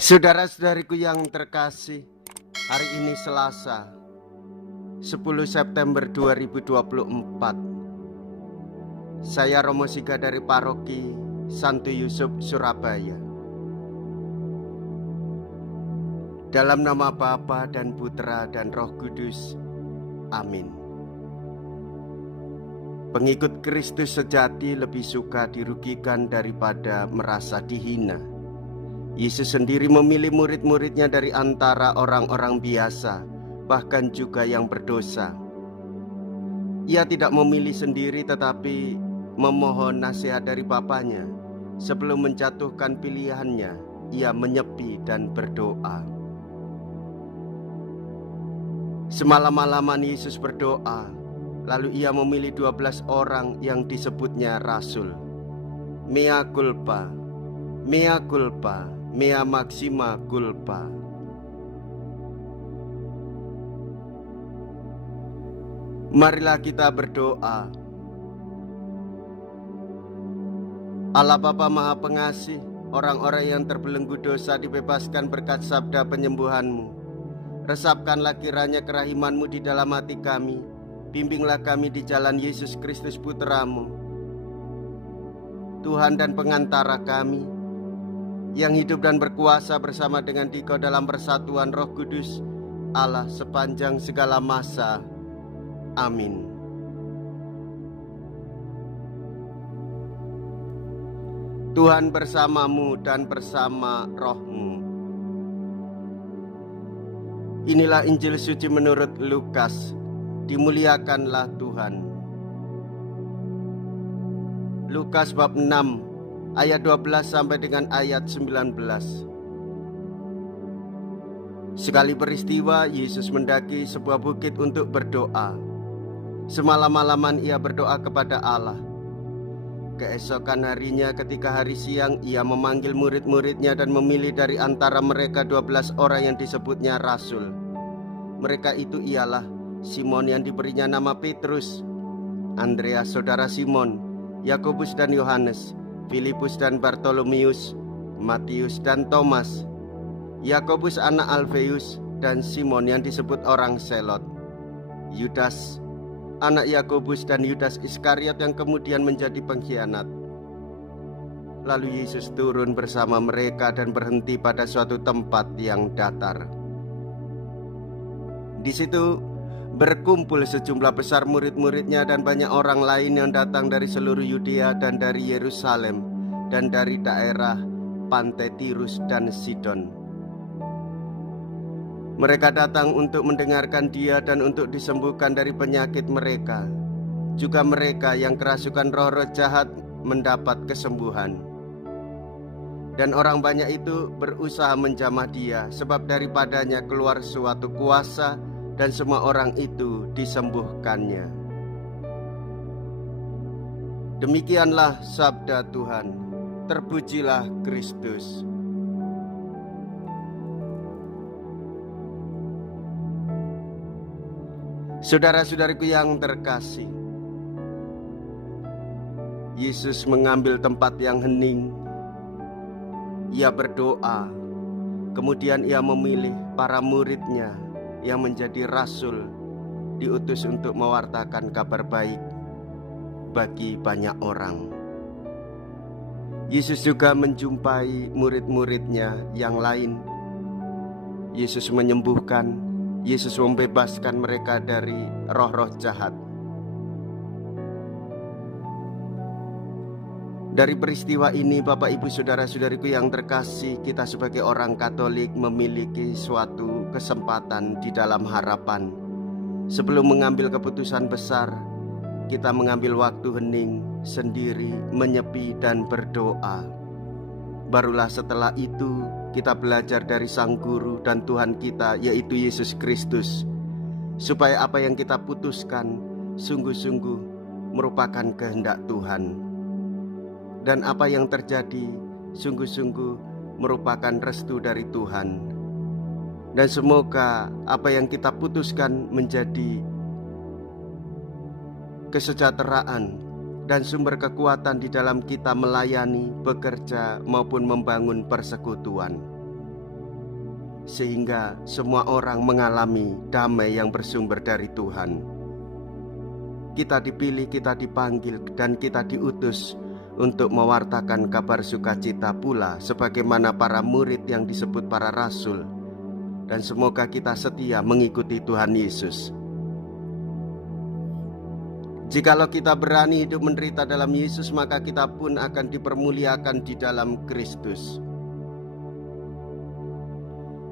Saudara-saudariku yang terkasih, hari ini Selasa 10 September 2024. Saya Romo Siga dari Paroki Santo Yusuf, Surabaya. Dalam nama Bapa dan Putra dan Roh Kudus. Amin. Pengikut Kristus sejati lebih suka dirugikan daripada merasa dihina. Yesus sendiri memilih murid-muridnya dari antara orang-orang biasa, bahkan juga yang berdosa. Ia tidak memilih sendiri tetapi memohon nasihat dari Bapanya. Sebelum menjatuhkan pilihannya, ia menyepi dan berdoa. Semalam-malaman Yesus berdoa, lalu ia memilih 12 orang yang disebutnya rasul. Mea culpa, mea culpa, mea maxima culpa. Marilah kita berdoa. Allah Bapa Maha Pengasih, orang-orang yang terbelenggu dosa dibebaskan berkat sabda penyembuhan-Mu. Resapkanlah kiranya kerahiman-Mu di dalam hati kami. Bimbinglah kami di jalan Yesus Kristus Putra-Mu, Tuhan dan pengantara kami, yang hidup dan berkuasa bersama dengan Dikau dalam persatuan Roh Kudus, Allah sepanjang segala masa. Amin. Tuhan bersamamu dan bersama rohmu. Inilah Injil suci menurut Lukas. Dimuliakanlah Tuhan. Lukas bab 6 ayat 12 sampai dengan ayat 19. Sekali peristiwa, Yesus mendaki sebuah bukit untuk berdoa. Semalam-malaman ia berdoa kepada Allah. Keesokan harinya ketika hari siang, ia memanggil murid-muridnya dan memilih dari antara mereka 12 orang yang disebutnya rasul. Mereka itu ialah Simon yang diberinya nama Petrus, Andreas saudara Simon, Yakobus dan Yohanes, Filipus dan Bartolomeus, Matius dan Thomas, Yakobus anak Alfeus, dan Simon yang disebut orang Selot, Yudas anak Yakobus, dan Yudas Iskariot yang kemudian menjadi pengkhianat. Lalu Yesus turun bersama mereka dan berhenti pada suatu tempat yang datar. Di situ berkumpul sejumlah besar murid-muridnya dan banyak orang lain yang datang dari seluruh Yudea dan dari Yerusalem dan dari daerah pantai Tirus dan Sidon. Mereka datang untuk mendengarkan dia dan untuk disembuhkan dari penyakit mereka. Juga mereka yang kerasukan roh-roh jahat mendapat kesembuhan. Dan orang banyak itu berusaha menjamah dia, sebab daripadanya keluar suatu kuasa, dan semua orang itu disembuhkannya. Demikianlah sabda Tuhan. Terpujilah Kristus. Saudara-saudariku yang terkasih, Yesus mengambil tempat yang hening. Ia berdoa. Kemudian ia memilih para muridnya yang menjadi rasul, diutus untuk mewartakan kabar baik bagi banyak orang. Yesus juga menjumpai murid-muridnya yang lain. Yesus menyembuhkan, Yesus membebaskan mereka dari roh-roh jahat. Dari peristiwa ini, Bapak Ibu Saudara-saudariku yang terkasih, kita sebagai orang Katolik memiliki suatu kesempatan di dalam harapan. Sebelum mengambil keputusan besar, kita mengambil waktu hening, sendiri, menyepi dan berdoa. Barulah setelah itu kita belajar dari Sang Guru dan Tuhan kita, yaitu Yesus Kristus, supaya apa yang kita putuskan sungguh-sungguh merupakan kehendak Tuhan, dan apa yang terjadi sungguh-sungguh merupakan restu dari Tuhan. Dan semoga apa yang kita putuskan menjadi kesejahteraan dan sumber kekuatan di dalam kita melayani, bekerja, maupun membangun persekutuan. sehingga semua orang mengalami damai yang bersumber dari Tuhan. Kita dipilih, kita dipanggil, dan kita diutus untuk mewartakan kabar sukacita pula sebagaimana para murid yang disebut para rasul. Dan semoga kita setia mengikuti Tuhan Yesus. Jikalau kita berani hidup menderita dalam Yesus, maka kita pun akan dipermuliakan di dalam Kristus.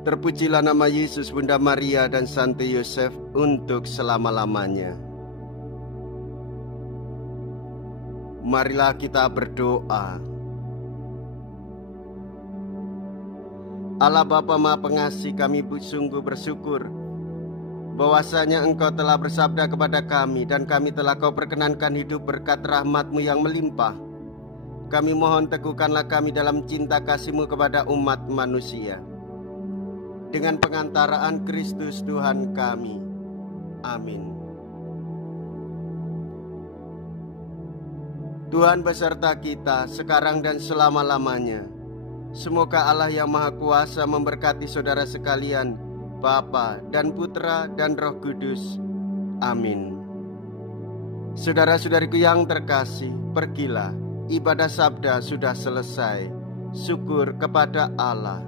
Terpujilah nama Yesus, Bunda Maria, dan Santo Yosef untuk selama-lamanya. Marilah kita berdoa. Allah Bapa Maha Pengasih, kami sungguh bersyukur bahwasanya Engkau telah bersabda kepada kami, dan kami telah Kau perkenankan hidup berkat rahmat-Mu yang melimpah. Kami mohon teguhkanlah kami dalam cinta kasih-Mu kepada umat manusia, dengan pengantaraan Kristus Tuhan kami. Amin. Tuhan beserta kita sekarang dan selama-lamanya. Semoga Allah yang Maha Kuasa memberkati saudara sekalian, Bapa dan Putra dan Roh Kudus. Amin. Saudara-saudariku yang terkasih, pergilah, ibadah sabda sudah selesai. Syukur kepada Allah.